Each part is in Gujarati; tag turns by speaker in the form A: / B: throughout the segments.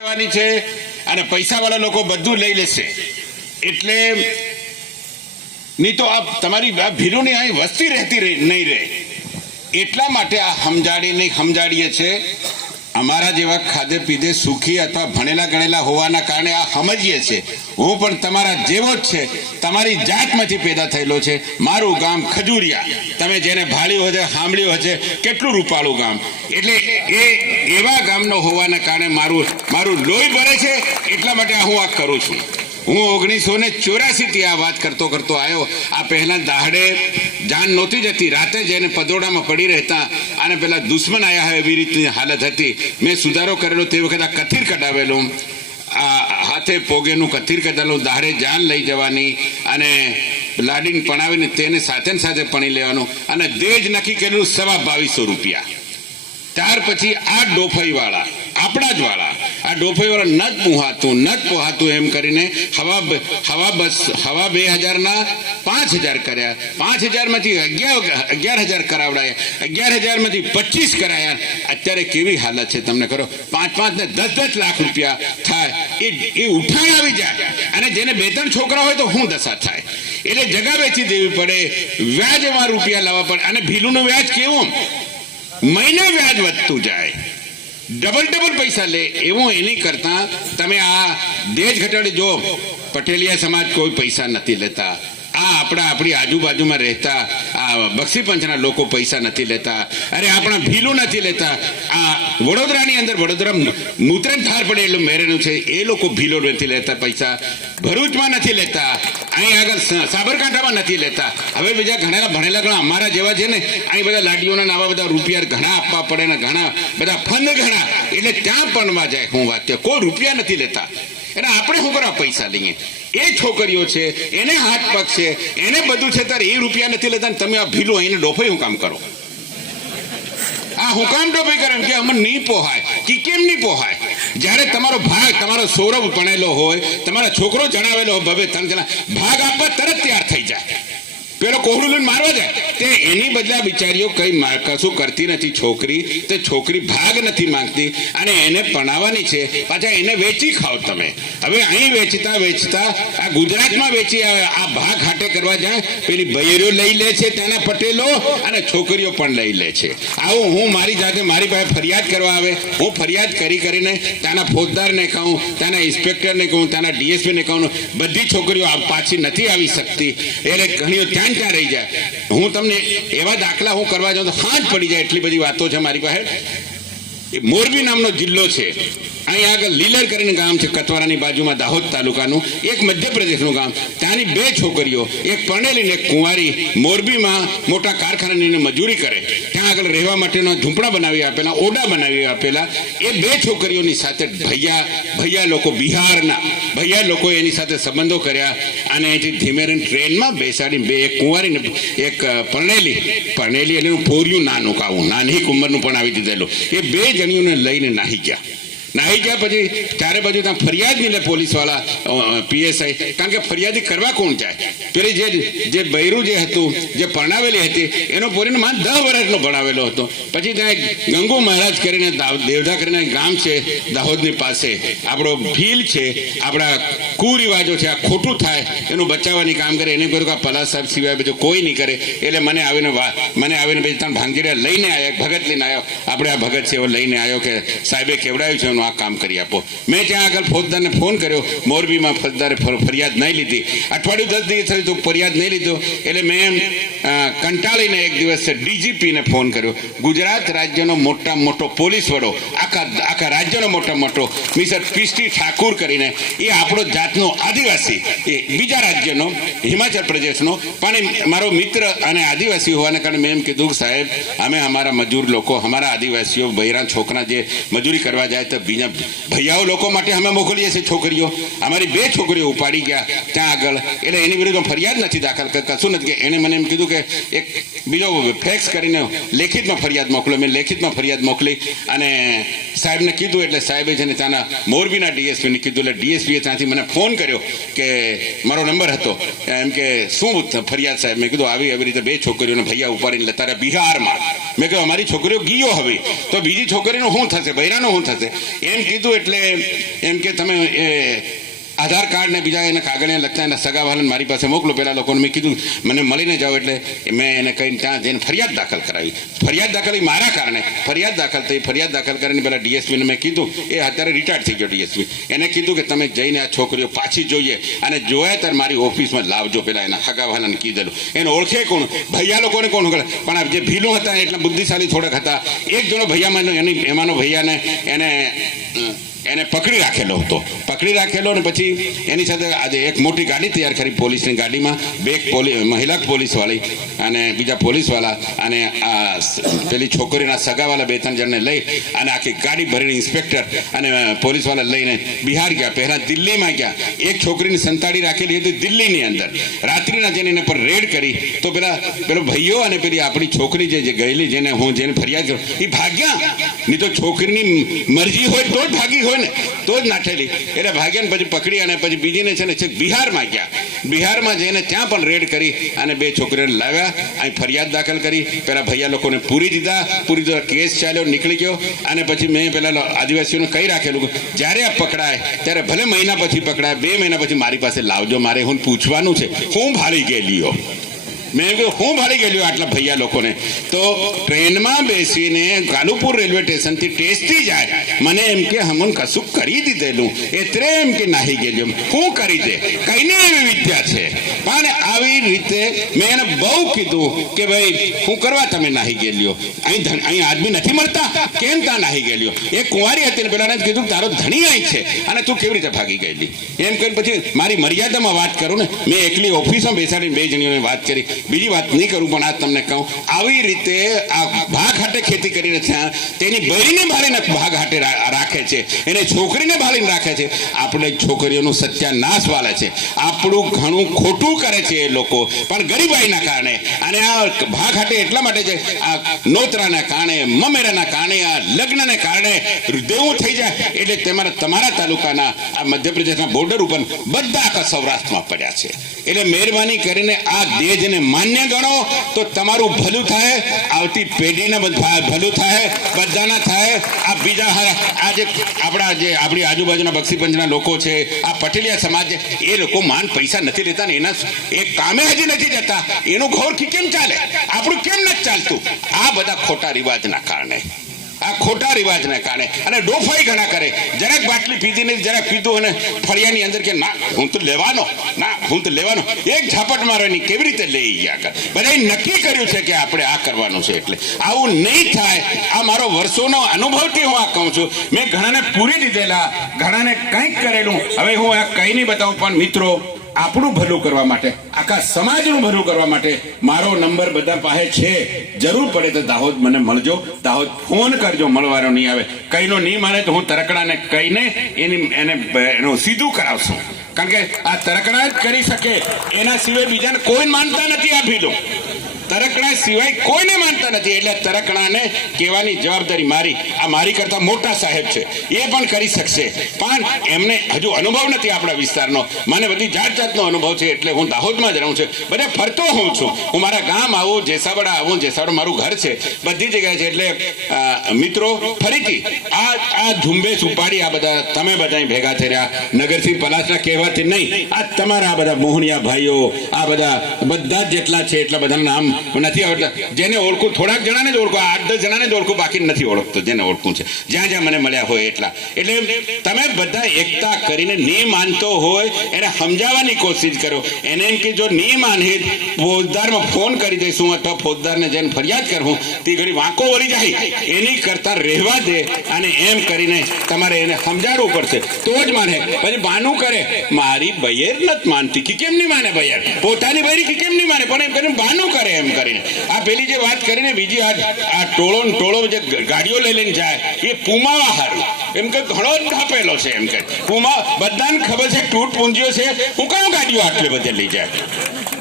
A: કરવાની છે અને પૈસાવાળા લોકો બધું લઈ લેશે. એટલે નહીં તો આ તમારી આ ભીલોની અહીં વસ્તી રહેતી નહીં રહે. એટલા માટે આ સમજાડીને સમજાડીએ છે. અમારા જેવા ખાધે પીધે સુખી અથવા ભણેલા ગણેલા હોવાના કારણે આ સમજીએ છે હું પણ તમારા જેવો જ છે. તમારી જાતમાંથી પેદા થયેલો છે. મારું ગામ ખજૂરિયા. તમે જેને ભાળ્યું હશે, સાંભળ્યું હશે, કેટલું રૂપાળું ગામ. એટલે એ એવા ગામનો હોવાના કારણે મારું મારું લોહી ભરે છે. એટલા માટે હું આ કરું છું. હું ઓગણીસો ને ચોરાસી થી આ વાત કરતો કરતો આવ્યો. આ પહેલા દાહડે જાન નહોતી જતી. રાતે જઈને પદોડામાં પડી રહેતા અને પેલા દુશ્મન આવ્યા હોય એવી રીતની હાલત હતી. મેં સુધારો કરેલો તે વખત આ કથીર કઢાવેલું. આ હાથે પોગેનું કથીર કઢાવેલું. દાહડે જાન લઈ જવાની અને લાડીને પણાવીને તેને સાથે સાથે પણી લેવાનું અને દેજ નક્કી કરેલું સવા બાવીસો રૂપિયા. ત્યાર પછી આ ડોફાઈવાળા, આપણા જ વાળા આ ડોફાઈ વાળા ન જ પોહાતું ન જ પોહાતું એમ કરીને હવા હવા બસ, હવા બે હજારના પાંચ હજાર કર્યા. પાંચ હજારમાંથી અગિયાર અગિયાર હજાર કરાવડાયા. અગિયાર હજારમાંથી પચીસ કરાયા. અત્યારે કેવી હાલત છે તમને કરો પાંચ પાંચ ને દસ દસ લાખ રૂપિયા થાય. એ એ ઉઠાણ આવી જાય. અને જેને બે ત્રણ છોકરા હોય તો શું દશા થાય. એટલે જગા વેચી દેવી પડે. વ્યાજમાં રૂપિયા લાવવા પડે. અને ભીલુનું વ્યાજ કેવું? મહિને વ્યાજ વધતું જાય. ડબલ ડબલ પૈસા લે, એવું એની કરતા તમે આ દેજ ઘટાડે જો, પટેલિયા સમાજ કોઈ પૈસા નથી લેતા. આ આપણા આપણી આજુબાજુમાં રહેતા આ બક્ષી પંચના લોકો પૈસા નથી લેતા. અરે, આપણા ભીલું નથી લેતા. આ વડોદરાની અંદર વડોદરા મૂત્રન ઠાર પડે એટલું મેરેનું છે. એ લોકો ભીલો નથી લેતા પૈસા. ભરૂચમાં નથી લેતા. અહીં આગળ સાબરકાંઠામાં નથી લેતા. હવે બીજા ઘણા ભણેલા ઘણા અમારા જેવા છે ને, અહીં બધા લાડીઓના નાવા બધા રૂપિયા ઘણા આપવા પડે ને ઘણા બધા ફંડ ઘણા. એટલે ત્યાં પણવા જાય હું વાત કોઈ રૂપિયા નથી લેતા. એટલે આપણે શું કરવા પૈસા લઈએ? એ છોકરીઓ છે, એને હાથ પગ છે, એને બધું છે ત્યારે એ રૂપિયા નથી લેતા તમે આ ભીલો એને ડોફાઈ હું કામ કરો. આ હું કામ ડોફાઈ કરે કે અમને નહીં પોહાય. કે કેમ નહીં પોહાય? જ્યારે તમારો ભાગ, તમારો સૌરભ ભણેલો હોય, તમારો છોકરો જણાવેલો હોય ભવે તમે જણા ભાગ આપવા તરત તૈયાર થઈ જાય. પેલો કોહડું મારવા જાય તે એની બદલા બિચારીઓ કઈ કશું કરતી નથી છોકરી, તે છોકરી ભાગ નથી માંગતી, અને એને પણાવવાની છે. પાછા એને વેચી ખાઓ તમે. હવે અહીં વેચતા વેચતા, આ ગુજરાતમાં વેચી આવે, આ ભાગ હાટે કરવા જાય, પેલી બૈરીઓ લઈ લે છે તેના પટેલો, અને છોકરીઓ પણ લઈ લે છે. આવું હું મારી જાતે, મારી પાસે ફરિયાદ કરવા આવે. હું ફરિયાદ કરી કરીને ત્યાંના ફોજદારને કહું, ત્યાંના ઇન્સ્પેક્ટરને કહું, ત્યાંના ડીએસપીને કહું, બધી છોકરીઓ પાછી નથી આવી શકતી. એટલે ઘણીઓ ત્યાં ને રહી જાય. હું તમને એવા દાખલા હું કરવા જાઉં તો હાથ પડી જાય એટલી બધી વાતો છે મારી પાસે. એ મોરબી નામનો જિલ્લો છે. અહીં આગળ લીલર કરીને ગામ છે કતવારાની બાજુમાં દાહોદ તાલુકાનું, એક મધ્યપ્રદેશનું ગામ. ત્યાંની બે છોકરીઓ, એક પરણેલી એક કુંવારી, મોરબીમાં મોટા કારખાનાની મજૂરી કરે. ત્યાં આગળ રહેવા માટેના ઝૂંપડા બનાવી આપેલા ઓડા બનાવી આપેલા. એ બે છોકરીઓની સાથે ભૈયા ભૈયા લોકો બિહારના, ભૈયા લોકો એની સાથે સંબંધો કર્યા. અને અહીંથી ધીમે ટ્રેનમાં બેસાડી બે, એક કુંવારી ને એક પરણેલી. પરણેલી અને હું પોર્યું નાનું કાવું. નાની ઉંમરનું પણ આવી દીધેલું. એ બે જણીઓને લઈને નાહી ગયા. નાહી ગયા પછી ચારે બાજુ ત્યાં ફરિયાદ નહીં લે પોલીસવાળા પીએસઆઈ. કારણ કે ફરિયાદી કરવા કોણ જાય? પેલી જે જે બૈરું જે હતું, જે પરણાવેલી હતી, એનો પોરીનો માન દસ વર્ષનો ભણાવેલો હતો. પછી ત્યાં ગંગુ મહારાજ કરીને દેવધા કરીને ગામ છે, દાહોદની પાસે. આપણો ભીલ છે, આપણા કુરિવાજો છે, આ ખોટું થાય, એનું બચાવવાની કામ કરે, એને કહ્યું કે આ પલાસ સાહેબ સિવાય બીજું કોઈ નહીં કરે. એટલે મને આવીને મને આવીને પછી ત્યાં ભાંગીડા લઈને આવ્યા ભગત લઈને આવ્યો આપણે આ ભગત છે, એવો લઈને આવ્યો કે સાહેબે કેવડાવ્યું છે એનું આ કામ કરી આપો. મેં ત્યાં આગળ ફોજદારને ફોન કર્યો. મોરબીમાં ફોજદારે ફર- ફરિયાદ નહીં લીધી. અઠવાડિયું દસ દિવસ થયું તો, ફરિયાદ નહીં લીધો. એટલે મેં કંટાળીને એક દિવસ ડીજીપીને ફોન કર્યો. ગુજરાત રાજ્યનો મોટા મોટો પોલીસ વડો, આખા આખા રાજ્યનો મોટા મોટો મિસ્ટર પીસટી ઠાકુર કરીને, એ આપણો જાતનો આદિવાસી, એ બીજા રાજ્યનો, હિમાચલ પ્રદેશનો, પણ મારો મિત્ર અને આદિવાસી હોવાને કારણે મેં એમ કીધું સાહેબ, અમે અમારા મજૂર લોકો, અમારા આદિવાસીઓ, બૈરા છોકરા જે મજૂરી કરવા જાય તો બીજા ભૈયાઓ, લોકો માટે અમે મોકલીએ છીએ છોકરીઓ. અમારી બે છોકરીઓ ઉપાડી ગયા ત્યાં આગળ. એટલે એની વિરુદ્ધ ફરિયાદ નથી દાખલ કશું નથી. કે એણે મને એમ કીધું કે એક બીજો ફેક્સ કરીને લેખિતમાં ફરિયાદ મોકલો. મેં લેખિતમાં ફરિયાદ મોકલી અને સાહેબને કીધું એટલે સાહેબે છે ને ત્યાંના મોરબીના ડીએસપીને કીધું એટલે ડીએસપીએ ત્યાંથી મને ફોન કર્યો કે મારો નંબર હતો. એમ કે શું ફરિયાદ સાહેબ? મેં કીધું આવી આવી રીતે બે છોકરીઓને ભૈયા ઉપાડીને લેતા રહ્યા બિહારમાં. મેં કહ્યું અમારી છોકરીઓ ગીયો હવે. તો બીજી છોકરીનું શું થશે? બૈરાનું શું થશે? એમ કીધું એટલે એમ કે તમે આધાર કાર્ડ ને બીજા એના કાગળને લખતા એના સગા સગાવાલાને મારી પાસે મોકલો. પેલા લોકોને મેં કીધું, મને મળીને જાઓ એટલે મેં એને કહીને ત્યાં જઈને ફરિયાદ દાખલ કરાવી. ફરિયાદ દાખલ એ મારા કારણે. ફરિયાદ દાખલ થઈ, ફરિયાદ દાખલ કરીને પેલા ડીએસપીને મેં કીધું, એ અત્યારે રિટાયર્ડ થઈ ગયો ડીએસપી. એને કીધું કે, તમે જઈને આ છોકરીઓ પાછી જોઈએ અને જોયા ત્યારે મારી ઓફિસમાં લાવજો પેલા એના સગા હગાવાલાને કીધેલું. એને ઓળખે કોણ? ભૈયા લોકોને કોણ ઓળખે? પણ જે ભીલું હતા એટલા બુદ્ધિશાળી થોડાક હતા. એક જણો ભૈયામાં એની એમાંનો ભૈયાને એને એને પકડી રાખેલો હતો. પકડી રાખેલો ને પછી એની સાથે આજે એક મોટી ગાડી તૈયાર કરી પોલીસની ગાડીમાં. બે પોલીસ મહિલા પોલીસવાળી અને બીજા પોલીસવાળા અને આ પેલી છોકરીના સગાવાળા બે ત્રણ જણને લઈ અને આખી ગાડી ભરીને ઇન્સ્પેક્ટર અને પોલીસવાળા લઈને બિહાર ગયા. પહેલાં દિલ્હીમાં ગયા. એક છોકરીને સંતાડી રાખેલી હતી દિલ્હીની અંદર. રાત્રિના જેને એને પર રેડ કરી તો પેલા, પેલો ભાઈઓ અને પેલી આપણી છોકરી જે ગયેલી જેને હું જેને ફરિયાદ કરું એ ભાગ્યા? નહીં તો છોકરીની મરજી હોય તો જ ભાગી હોય ને તો જ નાઠેલી. એટલે ભાગ્યા ને પછી પકડી અને પછી બીજીને છે ને છેક બિહારમાં ગયા. બિહારમાં જઈને ત્યાં પણ રેડ કરી અને બે છોકરીઓને લાવ્યા. અહીં ફરિયાદ દાખલ કરી. પેલા ભૈયા લોકોને પૂરી દીધા. પૂરી દીધા કેસ ચાલ્યો, નીકળી ગયો. અને પછી મેં પેલા આદિવાસીઓને કહી રાખેલું જ્યારે આ પકડાય, ત્યારે ભલે મહિના પછી પકડાય, બે મહિના પછી મારી પાસે લાવજો, મારે હું પૂછવાનું છે. હું ભાળી ગયેલીઓ મેં કહ્યું હું ભાડી ગયેલું આટલા ભૈયા લોકોને. તો ટ્રેનમાં બેસીને કાલુપુર રેલવે સ્ટેશનથી ટેસ્ટી જાય. મને એમ કે, હમન કશું કરી દીધેલું. એટલે એમ કે, નાહી ગયેલું હું કરી દે. કઈને એવી વિદ્યા છે. પણ આવી રીતે મેં એને બહુ કીધું કે, ભાઈ, હું કરવા તમે નાહી ગયેલો અહીં અહીં આદમી નથી મળતા? કેમ ત્યાં નાહી ગયેલો એ કુંવારી હતી ને પેલાને કીધું, તારો ધણી અહીં છે. અને તું કેવી રીતે ભાગી ગયેલી? એમ કહીને પછી મારી મર્યાદામાં વાત કરું ને, મેં એકલી ઓફિસમાં બેસાડીને બે જણીઓને વાત કરી. બીજી વાત નહીં કરું, પણ આ તમને કહું. આવી રીતે આ ભાગ હાટે ખેતી કરીને ત્યાં તેની બહેરીને ભાળીને ભાગ હાટે રાખે છે. એને છોકરીને ભાળીને રાખે છે. આપણે છોકરીઓનું સત્યાનાશ વાલે છે. આપણું ઘણું ખોટું કરે છે એ લોકો, પણ ગરીબાઈના કારણે. અને આ ભાગ હાટે એટલા માટે છે, આ નોતરાના કારણે, મમેરાના કારણે, આ લગ્નને કારણે દેવું થઈ જાય. એટલે તમારા તમારા તાલુકાના, આ મધ્યપ્રદેશના બોર્ડર ઉપર બધા આખા સૌરાષ્ટ્રમાં પડ્યા છે. એટલે મહેરબાની કરીને આ દેજને માન્ય ગણો, તો તમારું ભલું થાય, આવતી પેઢીને ભલું થાય, બધાના થાય. આ બીજા આ જે આપણા જે આપણી આજુબાજુના બક્ષીપંચના લોકો છે, આ પટેલિયા સમાજ છે એ લોકો માન પૈસા નથી લેતા ને એના એ કામે હજી નથી જતા. એનું ઘોર કેમ ચાલે? આપણું કેમ નથી ચાલતું? આ બધા ખોટા રિવાજના કારણે. આ ખોટા રિવાજને કારણે. અને ડોફાઈ ઘણા કરે. જરાક બાટલી પીધીને જરાક પીધું અને ફળિયાની અંદર કે, ના, હું તો લેવાનો, ના, હું તો લેવાનો. એક ઝાપટ મારવાની કેવી રીતે લઈ ગયા કર બધાએ નક્કી કર્યું છે કે આપણે આ કરવાનું છે એટલે. આવું નહીં થાય. આ મારો વર્ષોનો અનુભવથી હું આ કહું છું. મેં ઘણાને પૂરી દીધેલા, ઘણાને કંઈક કરેલું. હવે હું આ કંઈ નહીં બતાવું, પણ મિત્રો આપણું ભલું કરવા માટે, આખા સમાજનું ભલું કરવા માટે મારો નંબર બધા પાસે છે. જરૂર પડે તો દાહોદ મને મળજો. દાહોદ ફોન કરજો મળવાનો નહીં આવે. કઈનો નહીં માને તો હું તરકડાને કહીને એની એને એનું સીધું કરાવશું. કારણ કે આ તરકડા જ કરી શકે. એના સિવાય બીજાને કોઈ માનતા નથી આ ભીલું તરકડા સિવાય કોઈને માનતા નથી. એટલે તરકડાને કહેવાની જવાબદારી મારી. આ મારી કરતા મોટા સાહેબ છે. એ પણ કરી શકશે. પણ એમને હજુ અનુભવ નથી આપણા વિસ્તારનો. મને બધી જાત જાતનો અનુભવ છે. એટલે હું દાહોદમાં જ રહું છું. બધે ફરતો હું છું. હું મારા ગામ આવું, જેસાવડા આવું, જેસાવડા મારું ઘર છે. બધી જગ્યાએ છે. એટલે મિત્રો, ફરીથી આ આ ઝુંબેશ ઉપાડી આ બધા તમે બધા ભેગા થઈ રહ્યા નગરસિંહ પલાસના કહેવાથી નહીં. આ તમારા બધા મોહનિયા ભાઈઓ, આ બધા બધા જેટલા છે એટલા બધા નામ નથી આવડતા જેને ઓળખું, થોડાક જણાને જ ઓળખું. આઠ દસ જણાને જ ઓળખું, બાકી નથી ઓળખતો જેને ઓળખું છે. જ્યાં જ્યાં મને મળ્યા હોય એટલા. એટલે તમે બધા એકતા કરીને નહીં માનતો હોય, એને સમજાવવાની કોશિશ કરો. એને એમ કે જો નહીં માને, ફોજદારમાં ફોન કરી દઈશું અથવા ફોજદારને જઈને ફરિયાદ કરું તે ઘડી વાંકો વળી જાય. એની કરતા રહેવા દે અને એમ કરીને તમારે એને સમજાવવું પડશે. તો જ માને. પછી બાનું કરે મારી બૈયર નથી માનતી. કે કેમ નહીં માને બૈયર? પોતાની બૈરી કે કેમ નહીં માને? પણ એમ કરીને બાનું કરે એમ કરીને. આ પેલી જે વાત કરીને બીજી આ ટોળો ટોળો જે ગાડીઓ લઈ લઈને જાય, એ પુમાવા હારું. એમ કે ઘણો જ ઢાપેલો છે એમ કે. પુમા, બધાને ખબર છે તૂટ પૂંજીઓ છે. હું કયું ગાડીઓ આટલે બધે લઈ જાય?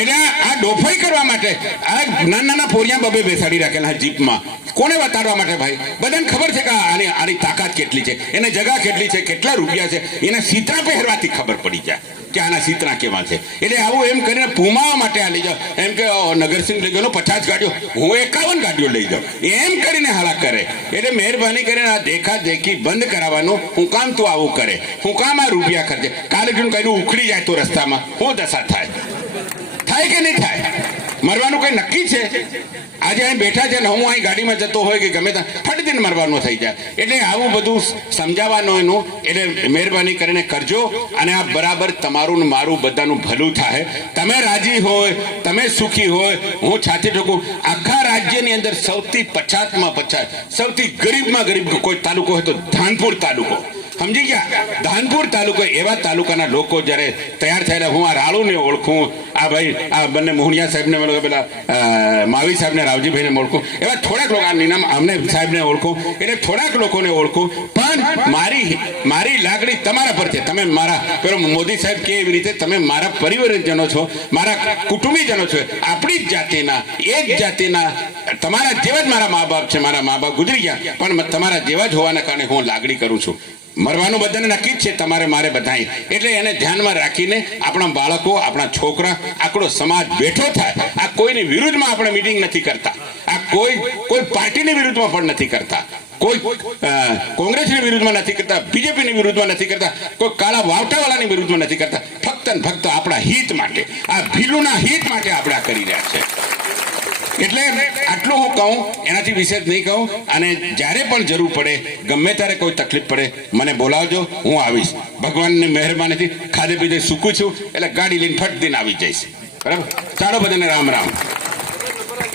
A: એટલે આ ડોફાઈ કરવા માટે આ નાના નાના પોરિયા બબે બેસાડી રાખેલા જીપમાં. કોને વતાડવા માટે ભાઈ? બધાને ખબર છે કે આની આની તાકાત કેટલી છે? એને જગા કેટલી છે? કેટલા રૂપિયા છે? એના સીતરા પહેરવાથી ખબર પડી જાય કે આના સીતરા કેવા છે. એટલે આવું એમ કરીને પૂમાવા માટે આ લઈ જાઓ. એમ કે નગરસિંહ લઈ ગયો પચાસ ગાડીઓ. હું એકાવન ગાડીઓ લઈ જાઉં. એમ કરીને હાલા કરે. એટલે મહેરબાની કરીને આ દેખા દેખી બંધ કરાવવાનું. હું કામ તું આવું કરે. હું કામ આ રૂપિયા ખર્ચે. કાલે જોઈને કઈ ઉખડી જાય તો રસ્તામાં. હું દશા થાય. થાય કે નહીં થાય? મરવાનું કઈ નક્કી છે? આજે અહીં બેઠા છે ને હું અહીં ગાડીમાં જતો હોય કે ગમે ત્યાં, ફટ દિન મરવાનું થઈ જાય. એટલે આવું બધું સમજાવવાનું એનું, એટલે મહેરબાની કરીને કરજો અને આ બરાબર તમારું ને મારું બધાનું ભલું થાય. તમે રાજી હોય, તમે સુખી હોય, હું છાતી ઠોકું, આખા રાજ્યની અંદર સૌથી પછાતમાં પછાત, સૌથી ગરીબમાં ગરીબ કોઈ તાલુકો હોય તો ધાનપુર તાલુકો. સમજી ગયા? ધાનપુર તાલુકો, એવા તાલુકાના લોકો જ્યારે તૈયાર થયેલા, હું આ રાળુને ઓળખું, આ ભાઈ, આ બંને મોહનિયા સાહેબને પેલા માવી સાહેબને, રાવજીભાઈને ઓળખું, એવા થોડાક લોકો, આ નીનામ અમને સાહેબને ઓળખું, એટલે થોડાક લોકોને ઓળખું, પણ મારી મારી લાગણી તમારા પર છે. તમે મારા, પેલો મોદી સાહેબ કે એવી રીતે તમે મારા પરિવારજનો છો, મારા કુટુંબીજનો છો, આપણી જ જાતિના, એક જાતિના, તમારા જેવા જ મારા મા બાપ છે, મારા મા બાપ ગુજરી ગયા, પણ તમારા જેવા જ હોવાના કારણે હું લાગણી કરું છું. મરવાનું બધાને નક્કી જ છે, તમારે મારે બધાએ એટલે એને ધ્યાનમાં રાખીને આપણા બાળકો, આપણા છોકરા આખો સમાજ બેઠો થાય. આ કોઈની વિરુદ્ધમાં આપણે મિટિંગ નથી કરતા. આ કોઈ કોઈ પાર્ટીની વિરુદ્ધમાં પણ નથી કરતા. કોઈ કોંગ્રેસની વિરુદ્ધમાં નથી કરતા, બીજેપીની વિરુદ્ધમાં નથી કરતા, કોઈ કાળા વાવટાવાળાની વિરુદ્ધમાં નથી કરતા. ફક્ત ને ફક્ત આપણા હિત માટે, આ ભીલુના હિત માટે આપણે કરી રહ્યા છે. એટલે આટલું હું કહું, એનાથી વિશેષ નહીં કહું, અને જ્યારે પણ જરૂર પડે, ગમે ત્યારે કોઈ તકલીફ પડે, મને બોલાવજો, હું આવીશ. ભગવાનની મહેરબાનીથી ખાધે પીધે સૂકું છું, એટલે ગાડી લઈને ફટ દઈને આવી જઈશ. બરાબર? ચાલો બધાને રામ રામ.